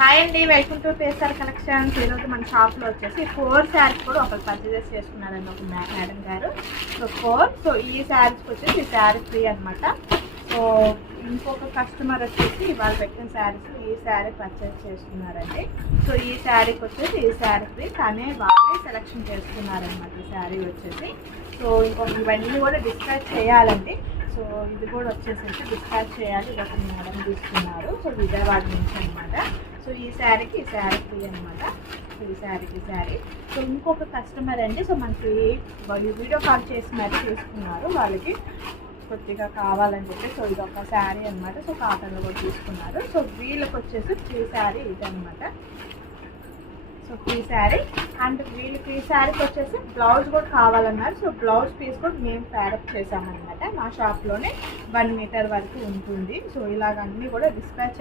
Hi అండి, welcome to pacer collections. ఈరోజు మన షాప్లో వచ్చేసి 4 శారీస్ కూడా ఒకరు పర్చేస్ చేసుకున్నారండి ఒక మేడం గారు. సో 4. సో ఈ శారీస్కి వచ్చేసి ఈ శారీ ఫ్రీ అనమాట. సో ఇంకొక కస్టమర్ వచ్చేసి వాళ్ళు పెట్టిన శారీస్ ఈ శారీ పర్చేస్ చేసుకున్నారండి. సో ఈ శారీకి వచ్చేసి ఈ శారీ ఫ్రీ, తనే వాళ్ళే సెలెక్షన్ చేసుకున్నారనమాట ఈ శారీ వచ్చేసి. సో ఇంకొక ఇవన్నీ కూడా డిస్కస్ చేయాలండి. సో ఇది కూడా వచ్చేసి డిస్పాచ్ చేయాలి. ఇదొక మేడం తీసుకున్నారు. సో విజయవాడ నుంచి అనమాట. సో ఈ శారీకి ఈ శారీ ఫ్రీ అనమాట. సో ఈ శారీకి శారీ. సో ఇంకొక కస్టమర్ అండి, సో మనకి వాళ్ళు వీడియో కాల్ చేసి మరి తీసుకున్నారు. వాళ్ళకి కొద్దిగా కావాలని చెప్పి సో ఇది ఒక శారీ అనమాట. సో కాటన్లో కూడా తీసుకున్నారు. సో వీళ్ళకి వచ్చేసి ఫ్రీ శారీ ఇది అనమాట. సో ఫ్రీ శారీ అండ్ వీళ్ళకి ఈ శారీకి వచ్చేసి బ్లౌజ్ కూడా కావాలన్నారు. సో బ్లౌజ్ పీస్ కూడా మేము ప్యారప్ చేసామన్నమాట. మా షాప్లోనే 1 మీటర్ వరకు ఉంటుంది. సో ఇలాగ అన్నీ కూడా డిస్పాచ్